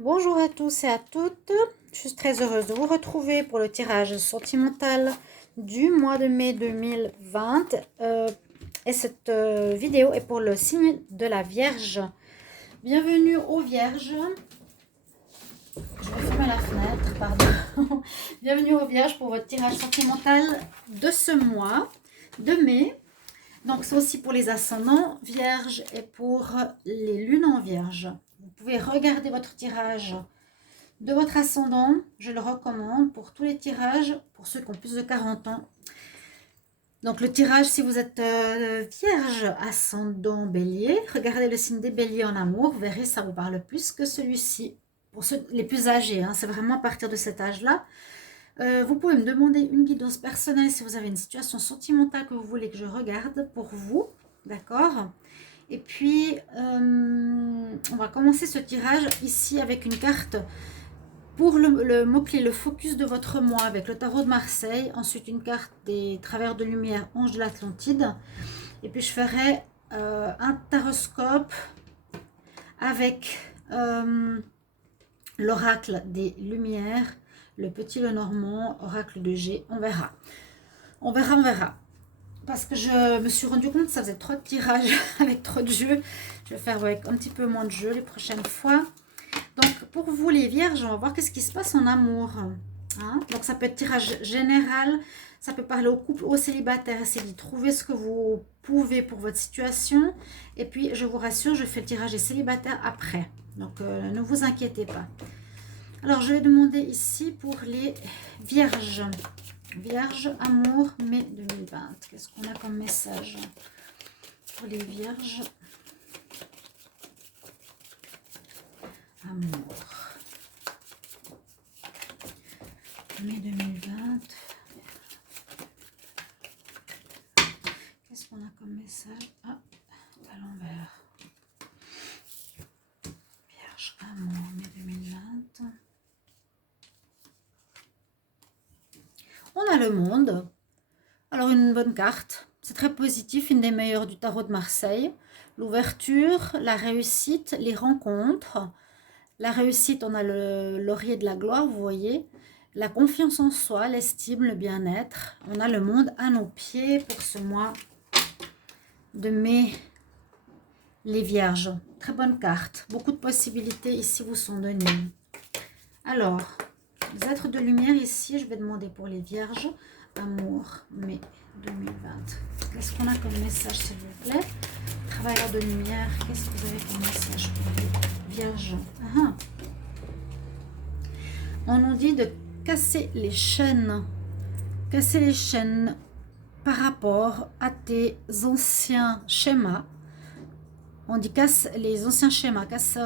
Bonjour à tous et à toutes, je suis très heureuse de vous retrouver pour le tirage sentimental du mois de mai 2020 et cette vidéo est pour le signe de la Vierge. Bienvenue aux Vierges, je vais fermer la fenêtre, pardon. Bienvenue aux Vierges pour votre tirage sentimental de ce mois de mai. Donc c'est aussi pour les ascendants Vierge et pour les lunes en Vierge. Vous pouvez regarder votre tirage de votre ascendant, je le recommande pour tous les tirages, pour ceux qui ont plus de 40 ans. Donc le tirage, si vous êtes vierge, ascendant, bélier, regardez le signe des béliers en amour, vous verrez, ça vous parle plus que celui-ci. Pour ceux les plus âgés, hein, c'est vraiment à partir de cet âge-là. Vous pouvez me demander une guidance personnelle si vous avez une situation sentimentale que vous voulez que je regarde pour vous, d'accord? Et puis, on va commencer ce tirage ici avec une carte pour le mot-clé, le focus de votre mois avec le tarot de Marseille. Ensuite, une carte des travers de lumière, ange de l'Atlantide. Et puis, je ferai un taroscope avec l'oracle des lumières, le petit le normand, oracle de G. On verra. On verra, on verra. Parce que je me suis rendu compte que ça faisait trop de tirages avec trop de jeux. Je vais faire avec un petit peu moins de jeux les prochaines fois. Donc, pour vous les vierges, on va voir qu'est-ce qui se passe en amour. Hein? Donc, ça peut être tirage général, ça peut parler au couple, aux célibataires. Essayez de trouver ce que vous pouvez pour votre situation. Et puis, je vous rassure, je fais le tirage des célibataires après. Donc, ne vous inquiétez pas. Alors, je vais demander ici pour les vierges. Vierges, amour, mai 2020. Qu'est-ce qu'on a comme message pour les vierges? Amour. Mai 2020. Qu'est-ce qu'on a comme message? Ah, à l'envers. Vierge, amour, mai 2020. On a le monde. Alors, une bonne carte. C'est très positif, une des meilleures du tarot de Marseille. L'ouverture, la réussite, les rencontres. La réussite, on a le laurier de la gloire, vous voyez. La confiance en soi, l'estime, le bien-être. On a le monde à nos pieds pour ce mois de mai. Les vierges, très bonne carte. Beaucoup de possibilités ici vous sont données. Alors, les êtres de lumière ici, je vais demander pour les vierges. Amour, mai 2020. Qu'est-ce qu'on a comme message, s'il vous plaît? Travailleurs de lumière, qu'est-ce que vous avez comme message pour les vierges? On nous dit de casser les chaînes. Casser les chaînes par rapport à tes anciens schémas. On dit casse les anciens schémas, casse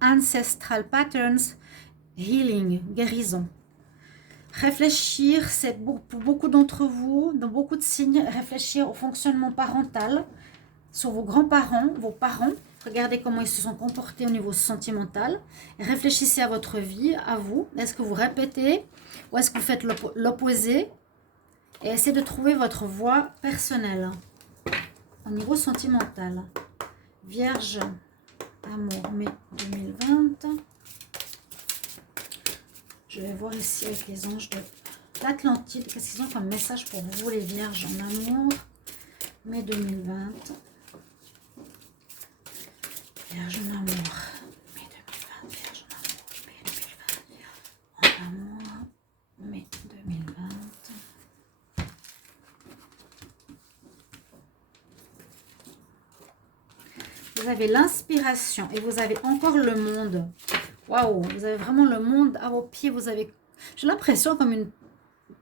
ancestral patterns, healing, guérison. Réfléchir, c'est pour beaucoup d'entre vous, dans beaucoup de signes, réfléchir au fonctionnement parental, sur vos grands-parents, vos parents. Regardez comment ils se sont comportés au niveau sentimental. Et réfléchissez à votre vie, à vous. Est-ce que vous répétez ou est-ce que vous faites l'opposé? Et essayez de trouver votre voie personnelle au niveau sentimental. Vierge, amour, mai 2020. Je vais voir ici avec les anges de l'Atlantide. Qu'est-ce qu'ils ont comme message pour vous, les vierges, en amour, mai 2020. Vierge en amour, mai 2020. Vierge en amour, mai 2020. En amour, mai 2020. Vous avez l'inspiration et vous avez encore le monde. Waouh, vous avez vraiment le monde à vos pieds. Vous avez, j'ai l'impression comme une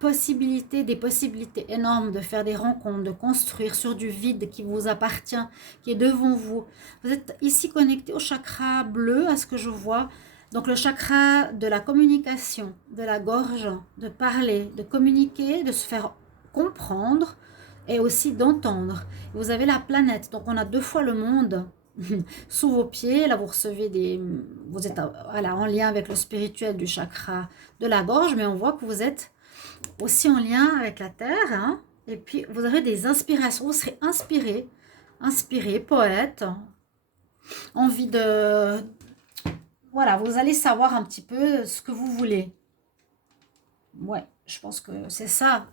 possibilité, des possibilités énormes de faire des rencontres, de construire sur du vide qui vous appartient, qui est devant vous. Vous êtes ici connecté au chakra bleu, à ce que je vois. Donc le chakra de la communication, de la gorge, de parler, de communiquer, de se faire comprendre et aussi d'entendre. Vous avez la planète, donc on a deux fois le monde sous vos pieds. Là, vous recevez des... Vous êtes voilà, en lien avec le spirituel du chakra de la gorge, mais on voit que vous êtes aussi en lien avec la terre. Hein, et puis, vous aurez des inspirations. Vous serez inspiré, poète, envie voilà, vous allez savoir un petit peu ce que vous voulez. Ouais, je pense que c'est ça.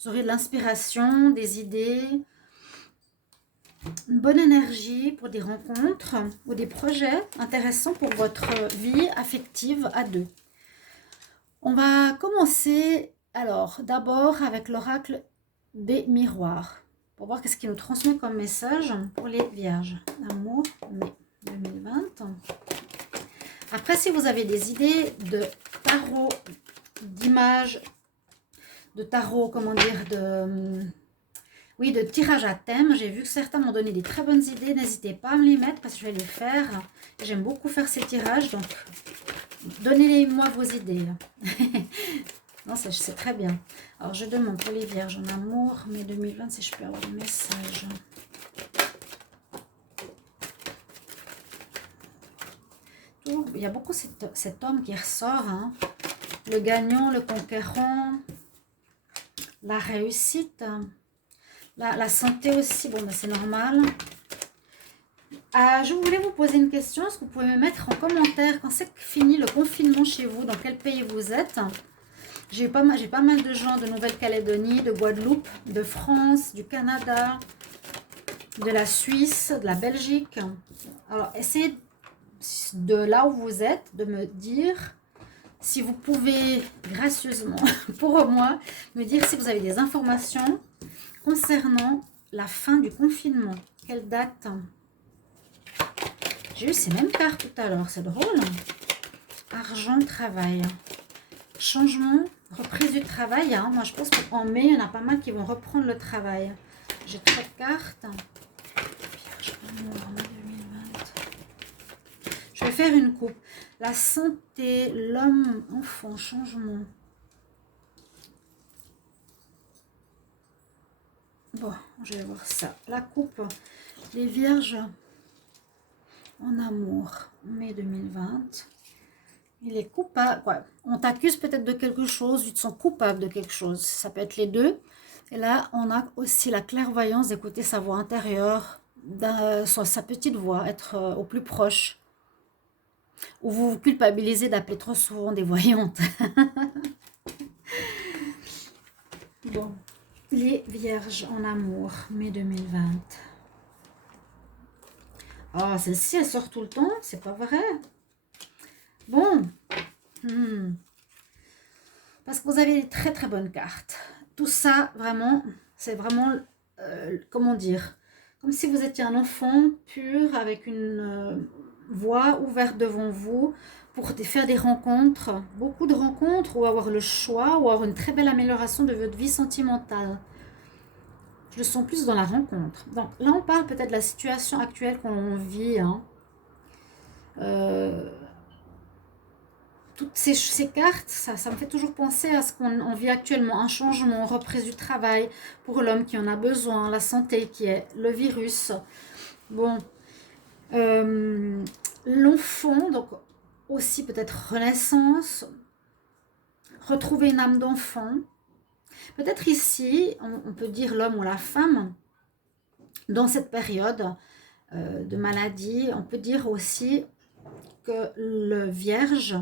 Vous aurez de l'inspiration, des idées, une bonne énergie pour des rencontres ou des projets intéressants pour votre vie affective à deux. On va commencer alors d'abord avec l'oracle des miroirs pour voir qu'est-ce qu'il nous transmet comme message pour les vierges. L'amour, mai 2020. Après, si vous avez des idées de tarot, d'images, de tarot, comment dire, oui, de tirage à thème, j'ai vu que certains m'ont donné des très bonnes idées. N'hésitez pas à me les mettre parce que je vais les faire. J'aime beaucoup faire ces tirages, donc donnez-moi vos idées. Non, c'est très bien. Alors, je demande pour les vierges en amour, mai 2020, si je peux avoir des messages. Il y a beaucoup cet homme qui ressort. Hein. Le gagnant, le conquérant, la réussite, la santé aussi. Bon, ben, c'est normal. Je voulais vous poser une question. Est-ce que vous pouvez me mettre en commentaire quand c'est fini le confinement chez vous, dans quel pays vous êtes? J'ai pas mal de gens de Nouvelle-Calédonie, de Guadeloupe, de France, du Canada, de la Suisse, de la Belgique. Alors, essayez de là où vous êtes, de me dire si vous pouvez gracieusement, pour moi, me dire si vous avez des informations concernant la fin du confinement. Quelle date? J'ai eu ces mêmes cartes tout à l'heure, c'est drôle. Argent, travail. Changement, reprise du travail. Hein. Moi, je pense qu'en mai, il y en a pas mal qui vont reprendre le travail. J'ai 3 cartes. Je vais faire une coupe. La santé, l'homme, enfant, changement. Bon, je vais voir ça. La coupe, les vierges en amour, mai 2020. Il est coupable. Ouais. On t'accuse peut-être de quelque chose, ils te sont coupables de quelque chose. Ça peut être les deux. Et là, on a aussi la clairvoyance d'écouter sa voix intérieure, sa petite voix, être au plus proche. Ou vous vous culpabilisez d'appeler trop souvent des voyantes. Bon. Les vierges en amour, mai 2020. Oh, celle-ci, elle sort tout le temps, c'est pas vrai. Bon. Parce que vous avez des très très bonnes cartes. Tout ça, vraiment, c'est vraiment, comment dire, comme si vous étiez un enfant pur avec une voie ouverte devant vous pour faire des rencontres, beaucoup de rencontres, ou avoir le choix, ou avoir une très belle amélioration de votre vie sentimentale. Je le sens plus dans la rencontre. Donc là, on parle peut-être de la situation actuelle qu'on vit. Hein. Toutes ces cartes, ça me fait toujours penser à ce qu'on vit actuellement. Un changement, reprise du travail pour l'homme qui en a besoin, la santé qui est le virus. Bon, l'enfant, donc aussi peut-être renaissance, retrouver une âme d'enfant. Peut-être ici, on peut dire l'homme ou la femme, dans cette période de maladie, on peut dire aussi que le vierge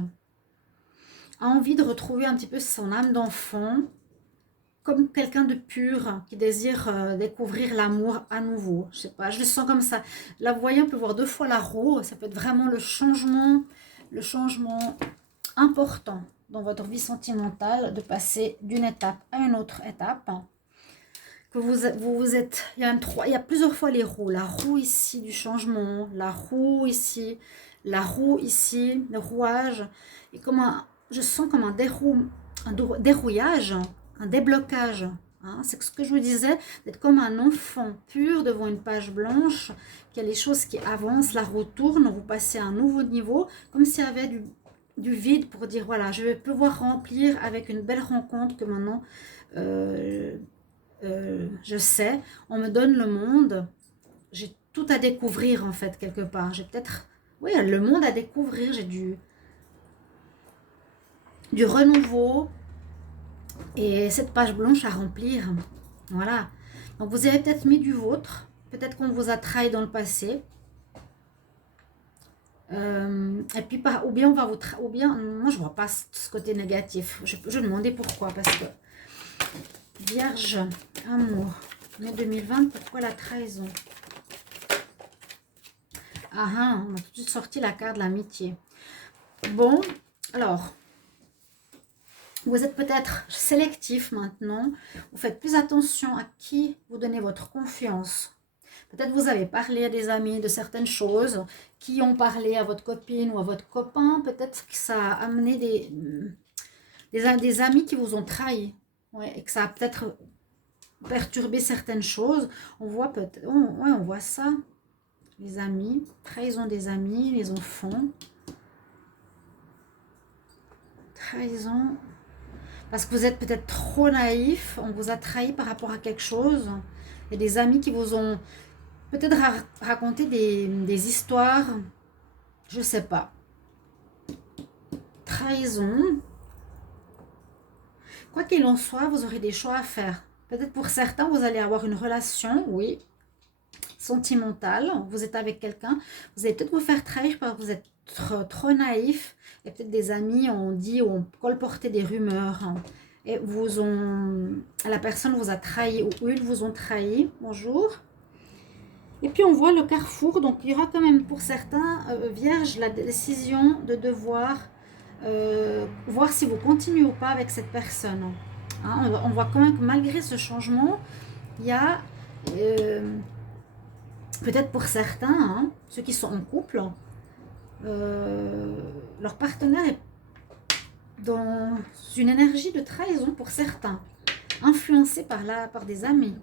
a envie de retrouver un petit peu son âme d'enfant, comme quelqu'un de pur qui désire découvrir l'amour à nouveau. Je sais pas, je le sens comme ça. La voyant peut voir 2 fois la roue, ça peut être vraiment le changement important dans votre vie sentimentale, de passer d'une étape à une autre étape. Que vous êtes, il y a plusieurs fois les roues. La roue ici du changement, la roue ici, le rouage. Et je sens comme un dérouillage, un déblocage. Hein. C'est ce que je vous disais, d'être comme un enfant pur devant une page blanche, qu'il y a les choses qui avancent, la roue tourne, vous passez à un nouveau niveau, comme s'il y avait du vide pour dire, voilà, je vais pouvoir remplir avec une belle rencontre que maintenant, je sais, on me donne le monde, j'ai tout à découvrir en fait quelque part. J'ai peut-être, oui, le monde à découvrir, j'ai du renouveau et cette page blanche à remplir. Voilà. Donc vous avez peut-être mis du vôtre, peut-être qu'on vous a trahi dans le passé. et puis, ou bien on va vous... Ou bien, moi je vois pas ce côté négatif. Je demandais pourquoi, parce que Vierge, amour, mai 2020, pourquoi la trahison? Ah, ah, on a tout de suite sorti la carte de l'amitié. Bon, alors, vous êtes peut-être sélectif maintenant. Vous faites plus attention à qui vous donnez votre confiance. Peut-être vous avez parlé à des amis de certaines choses, qui ont parlé à votre copine ou à votre copain. Peut-être que ça a amené des amis qui vous ont trahi. Ouais, et que ça a peut-être perturbé certaines choses. On voit peut-être, ouais, on voit ça. Les amis, trahison des amis, les enfants. Trahison. Parce que vous êtes peut-être trop naïf. On vous a trahi par rapport à quelque chose. Il y a des amis qui vous ont peut-être raconté des histoires. Je sais pas. Trahison. Quoi qu'il en soit, vous aurez des choix à faire. Peut-être pour certains, vous allez avoir une relation, oui, sentimentale. Vous êtes avec quelqu'un. Vous allez peut-être vous faire trahir parce que vous êtes trop naïf. Et peut-être des amis ont dit ou ont colporté des rumeurs. Et la personne vous a trahi ou ils vous ont trahi. Bonjour. Et puis on voit le carrefour. Donc il y aura quand même pour certains vierges la décision de devoir voir si vous continuez ou pas avec cette personne. Hein, on voit quand même que malgré ce changement, il y a peut-être pour certains, hein, ceux qui sont en couple, leur partenaire est dans une énergie de trahison pour certains, influencé par des amis.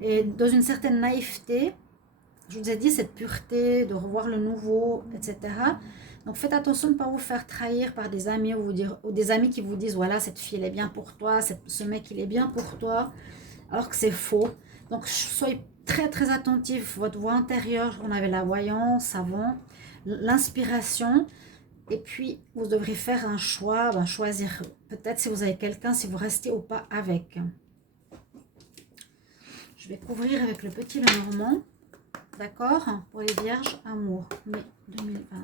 Et dans une certaine naïveté, je vous ai dit cette pureté, de revoir le nouveau, etc. Donc faites attention de ne pas vous faire trahir par des amis ou des amis qui vous disent voilà, cette fille elle est bien pour toi, ce mec il est bien pour toi, alors que c'est faux. Donc soyez très très attentifs, votre voix intérieure, on avait la voyance avant, l'inspiration, et puis vous devrez faire un choix, choisir peut-être si vous avez quelqu'un, si vous restez ou pas avec. Je vais couvrir avec le petit Lenormand. D'accord? Pour les vierges, amour, mai 2020.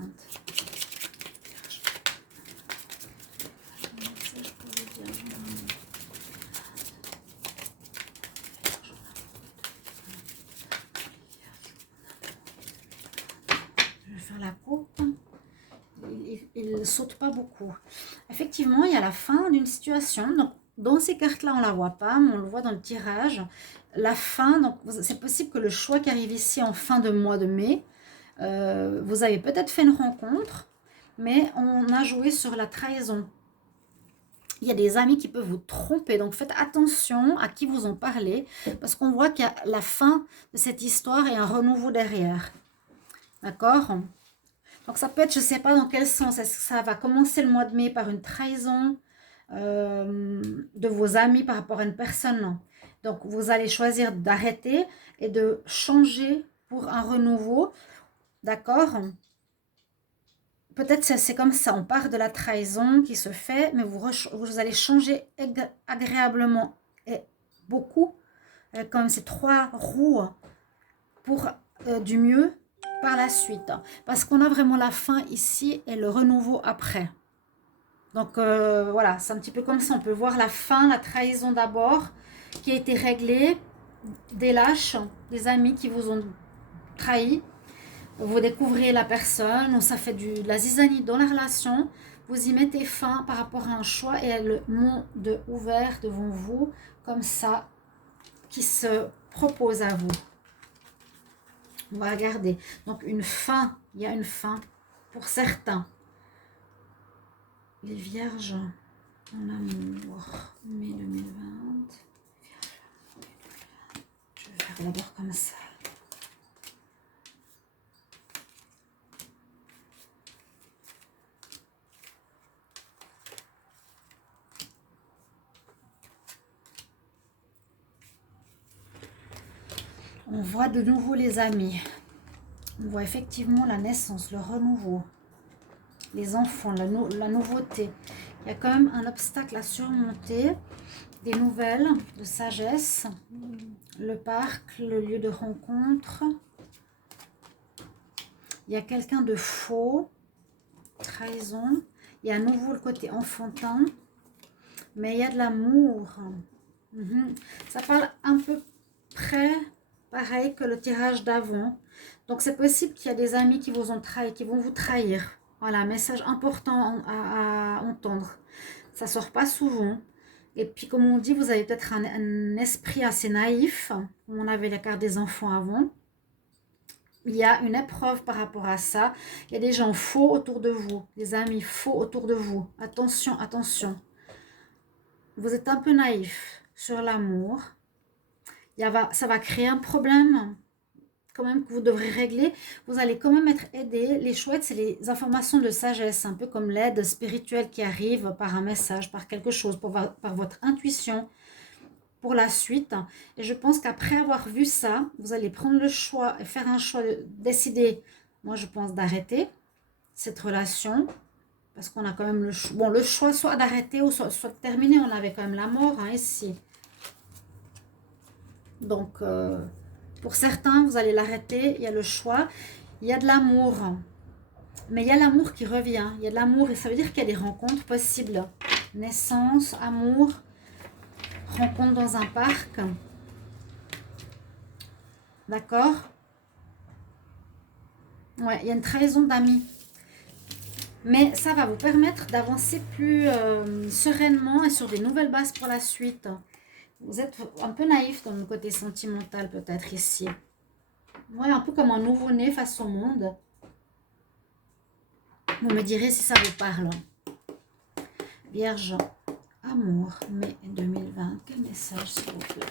Je vais faire la coupe. Il ne saute pas beaucoup. Effectivement, il y a la fin d'une situation. Donc, dans ces cartes-là, on ne la voit pas, mais on le voit dans le tirage. La fin, donc c'est possible que le choix qui arrive ici en fin de mois de mai, vous avez peut-être fait une rencontre, mais on a joué sur la trahison. Il y a des amis qui peuvent vous tromper, donc faites attention à qui vous en parlez, parce qu'on voit qu'il y a la fin de cette histoire et un renouveau derrière. D'accord? Donc ça peut être, je ne sais pas dans quel sens, est-ce que ça va commencer le mois de mai par une trahison de vos amis par rapport à une personne? Donc vous allez choisir d'arrêter et de changer pour un renouveau. D'accord? Peut-être c'est comme ça, on part de la trahison qui se fait, mais vous allez changer agréablement et beaucoup, comme ces 3 roues, pour du mieux par la suite. Parce qu'on a vraiment la fin ici et le renouveau après. Donc voilà, c'est un petit peu comme ça, on peut voir la fin, la trahison d'abord, qui a été réglée, des lâches, des amis qui vous ont trahi. Vous découvrez la personne, ça fait de la zizanie dans la relation, vous y mettez fin par rapport à un choix et le monde ouvert devant vous, comme ça, qui se propose à vous. On va regarder. Donc une fin, il y a une fin pour certains. Les vierges en amour, mai 2020. Je vais faire d'abord comme ça. On voit de nouveau les amis. On voit effectivement la naissance, le renouveau, les enfants, la nouveauté. Il y a quand même un obstacle à surmonter, des nouvelles de sagesse, le parc, le lieu de rencontre. Il y a quelqu'un de faux. trahison. Il y a à nouveau le côté enfantin, mais il y a de l'amour. Ça parle un peu près pareil que le tirage d'avant. Donc c'est possible qu'il y a des amis qui vous ont trahi, qui vont vous trahir. Voilà, message important à entendre. Ça sort pas souvent. Et puis comme on dit, vous avez peut-être un esprit assez naïf. On avait la carte des enfants avant. Il y a une épreuve par rapport à ça. Il y a des gens faux autour de vous, des amis faux autour de vous. Attention, attention. Vous êtes un peu naïf sur l'amour. Ça va créer un problème quand même que vous devrez régler. Vous allez quand même être aidé. Les chouettes, c'est les informations de sagesse, un peu comme l'aide spirituelle qui arrive par un message, par quelque chose, par votre intuition pour la suite. Et je pense qu'après avoir vu ça, vous allez prendre le choix et faire un choix, décider, moi je pense, d'arrêter cette relation. Parce qu'on a quand même le choix. Bon, le choix soit d'arrêter ou soit de terminer. On avait quand même la mort ici. Donc, pour certains, vous allez l'arrêter. Il y a le choix. Il y a de l'amour. Mais il y a l'amour qui revient. Il y a de l'amour et ça veut dire qu'il y a des rencontres possibles. Naissance, amour, rencontre dans un parc. D'accord? Ouais, il y a une trahison d'amis. Mais ça va vous permettre d'avancer plus sereinement et sur des nouvelles bases pour la suite. Vous êtes un peu naïf dans le côté sentimental peut-être ici. Ouais, un peu comme un nouveau-né face au monde. Vous me direz si ça vous parle. Vierge, amour, mai 2020. Quel message s'il vous plaît?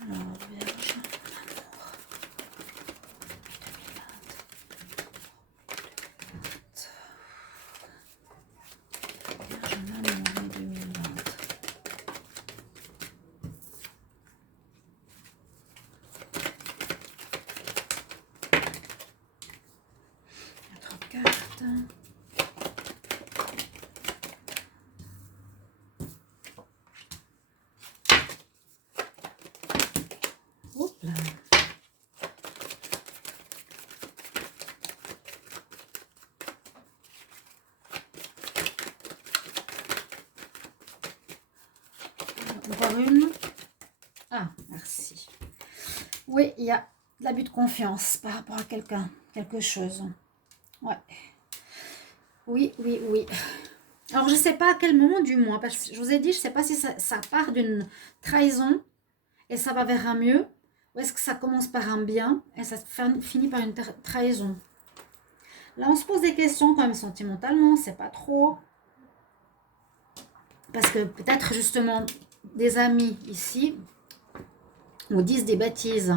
Alors, Vierge, amour, Vierge, amour, mai 2020. Quatre cartes. Hop là. Encore une. Ah, merci. Oui, il y a de l'abus de confiance par rapport à quelqu'un, quelque chose. Ouais. Oui, oui, oui. Alors, je ne sais pas à quel moment du mois, parce que je vous ai dit, je ne sais pas si ça part d'une trahison et ça va vers un mieux, ou est-ce que ça commence par un bien et ça finit par une trahison. Là, on se pose des questions quand même sentimentalement, c'est pas trop. Parce que peut-être justement des amis ici nous disent des bêtises.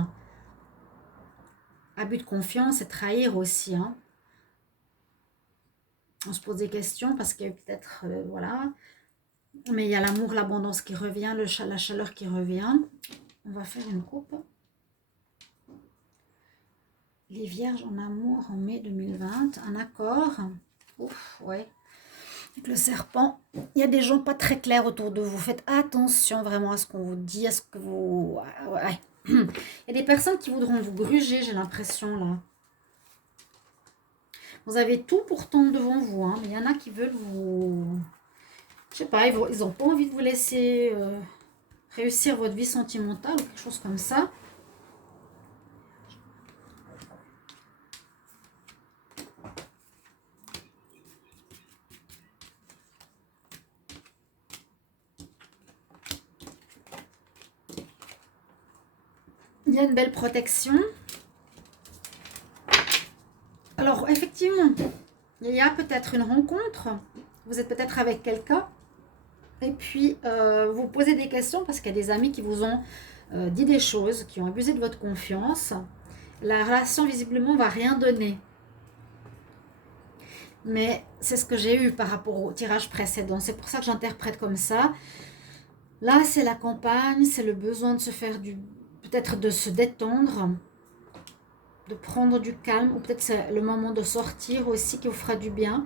Abus de confiance et trahir aussi. Hein. On se pose des questions parce que peut-être, voilà. Mais il y a l'amour, l'abondance qui revient, la chaleur qui revient. On va faire une coupe. Les vierges en amour en mai 2020. Un accord. Ouf, ouais. Avec le serpent. Il y a des gens pas très clairs autour de vous. Faites attention vraiment à ce qu'on vous dit, à ce que vous... Ouais. Il y a des personnes qui voudront vous gruger, j'ai l'impression, là. Vous avez tout pourtant devant vous, hein, mais il y en a qui veulent vous... Je sais pas, ils n'ont pas envie de vous laisser réussir votre vie sentimentale ou quelque chose comme ça. Il y a une belle protection. Alors, effectivement, il y a peut-être une rencontre. Vous êtes peut-être avec quelqu'un. Et puis, vous posez des questions parce qu'il y a des amis qui vous ont dit des choses, qui ont abusé de votre confiance. La relation, visiblement, va rien donner. Mais c'est ce que j'ai eu par rapport au tirage précédent. C'est pour ça que j'interprète comme ça. Là, c'est la campagne, c'est le besoin de se faire peut-être de se détendre, de prendre du calme, ou peut-être c'est le moment de sortir aussi qui vous fera du bien.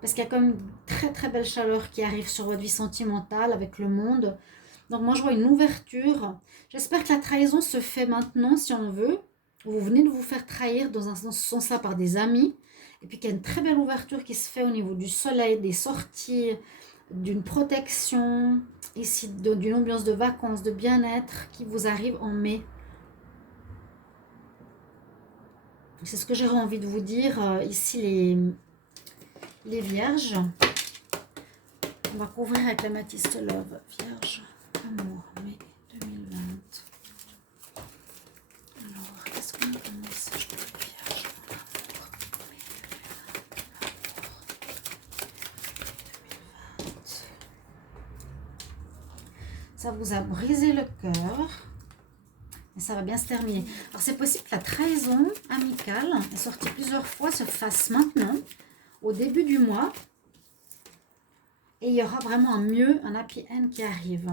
Parce qu'il y a quand même une très très belle chaleur qui arrive sur votre vie sentimentale avec le monde. Donc moi je vois une ouverture. J'espère que la trahison se fait maintenant si on veut. vous venez de vous faire trahir dans ce sens-là par des amis, et puis qu'il y a une très belle ouverture qui se fait au niveau du soleil, des sorties, d'une protection, ici d'une ambiance de vacances, de bien-être qui vous arrive en mai. C'est ce que j'aurais envie de vous dire ici les vierges. On va couvrir avec l'améthyste love. Vierge, amour, mai 2020. Alors, qu'est-ce qu'on a comme message pour les vierges? Amour, mai 2020. Ça vous a brisé le cœur. Et ça va bien se terminer. Alors, c'est possible que la trahison amicale, est sortie plusieurs fois, se fasse maintenant, au début du mois. Et il y aura vraiment un mieux, un happy end qui arrive.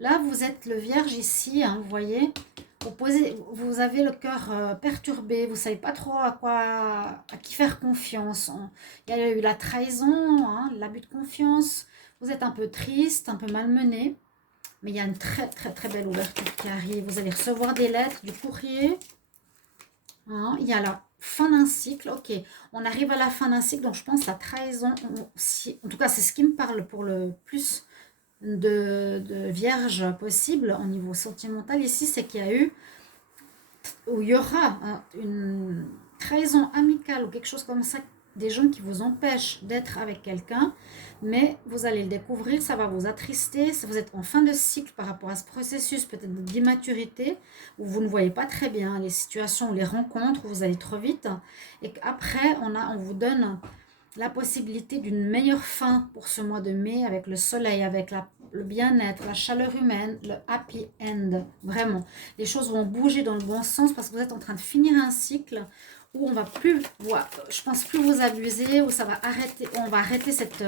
Là, vous êtes le vierge ici, hein, vous voyez. Vous avez le cœur perturbé, vous ne savez pas trop à qui faire confiance. Il y a eu la trahison, hein, l'abus de confiance. Vous êtes un peu triste, un peu malmené. Mais il y a une très très très belle ouverture qui arrive. Vous allez recevoir des lettres, du courrier. Hein, il y a la fin d'un cycle. Ok, on arrive à la fin d'un cycle. Donc je pense la trahison, en tout cas c'est ce qui me parle pour le plus de vierge possible au niveau sentimental ici, c'est qu'il y a eu, ou il y aura une trahison amicale ou quelque chose comme ça, des gens qui vous empêchent d'être avec quelqu'un, mais vous allez le découvrir, ça va vous attrister, vous êtes en fin de cycle par rapport à ce processus peut-être d'immaturité, où vous ne voyez pas très bien les situations ou les rencontres, où vous allez trop vite, et qu'après on vous donne la possibilité d'une meilleure fin pour ce mois de mai, avec le soleil, avec le bien-être, la chaleur humaine, le happy end, vraiment. Les choses vont bouger dans le bon sens parce que vous êtes en train de finir un cycle où on va plus, je pense plus vous abuser, où ça va arrêter, on va arrêter cette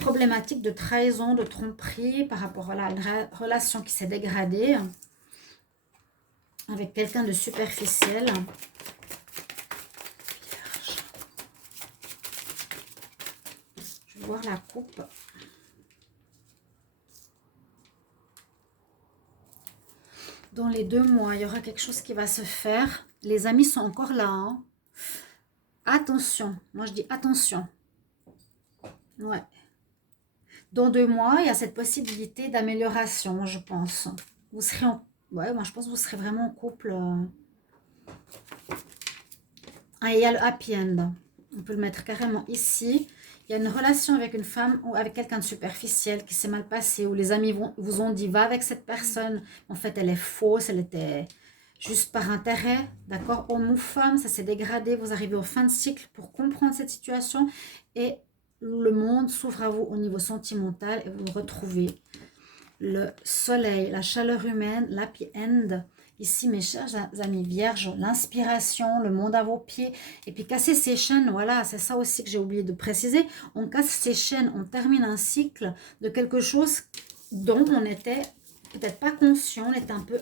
problématique de trahison, de tromperie par rapport à une relation qui s'est dégradée avec quelqu'un de superficiel. Je vais voir la coupe. Dans les 2 mois, il y aura quelque chose qui va se faire. Les amis sont encore là. Hein. Attention. Moi, je dis attention. Ouais. Dans 2 mois, il y a cette possibilité d'amélioration, je pense. Vous serez en... Ouais, moi, je pense que vous serez vraiment en couple. Ah, il y a le happy end. On peut le mettre carrément ici. Il y a une relation avec une femme ou avec quelqu'un de superficiel qui s'est mal passé, où les amis vous ont dit va avec cette personne. En fait, elle est fausse, elle était juste par intérêt. D'accord? Homme ou femme, ça s'est dégradé. Vous arrivez en fin de cycle pour comprendre cette situation et le monde s'ouvre à vous au niveau sentimental et vous retrouvez le soleil, la chaleur humaine, l'happy end. Ici, mes chers amis vierges, l'inspiration, le monde à vos pieds. Et puis casser ces chaînes, voilà, c'est ça aussi que j'ai oublié de préciser. On casse ces chaînes, on termine un cycle de quelque chose dont on était peut-être pas conscient, on était un peu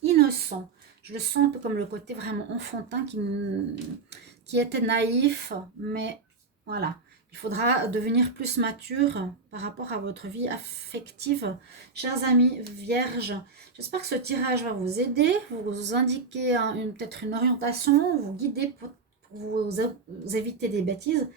innocent. Je le sens un peu comme le côté vraiment enfantin qui était naïf, mais voilà. Il faudra devenir plus mature par rapport à votre vie affective. Chers amis vierges, j'espère que ce tirage va vous aider, vous indiquer peut-être une orientation, vous guider pour vous éviter des bêtises.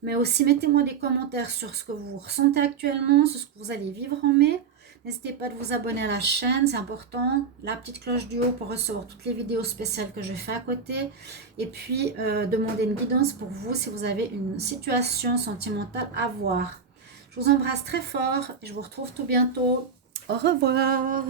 Mais aussi, mettez-moi des commentaires sur ce que vous ressentez actuellement, sur ce que vous allez vivre en mai. N'hésitez pas à vous abonner à la chaîne, c'est important. La petite cloche du haut pour recevoir toutes les vidéos spéciales que je fais à côté. Et puis, demandez une guidance pour vous si vous avez une situation sentimentale à voir. Je vous embrasse très fort et je vous retrouve tout bientôt. Au revoir.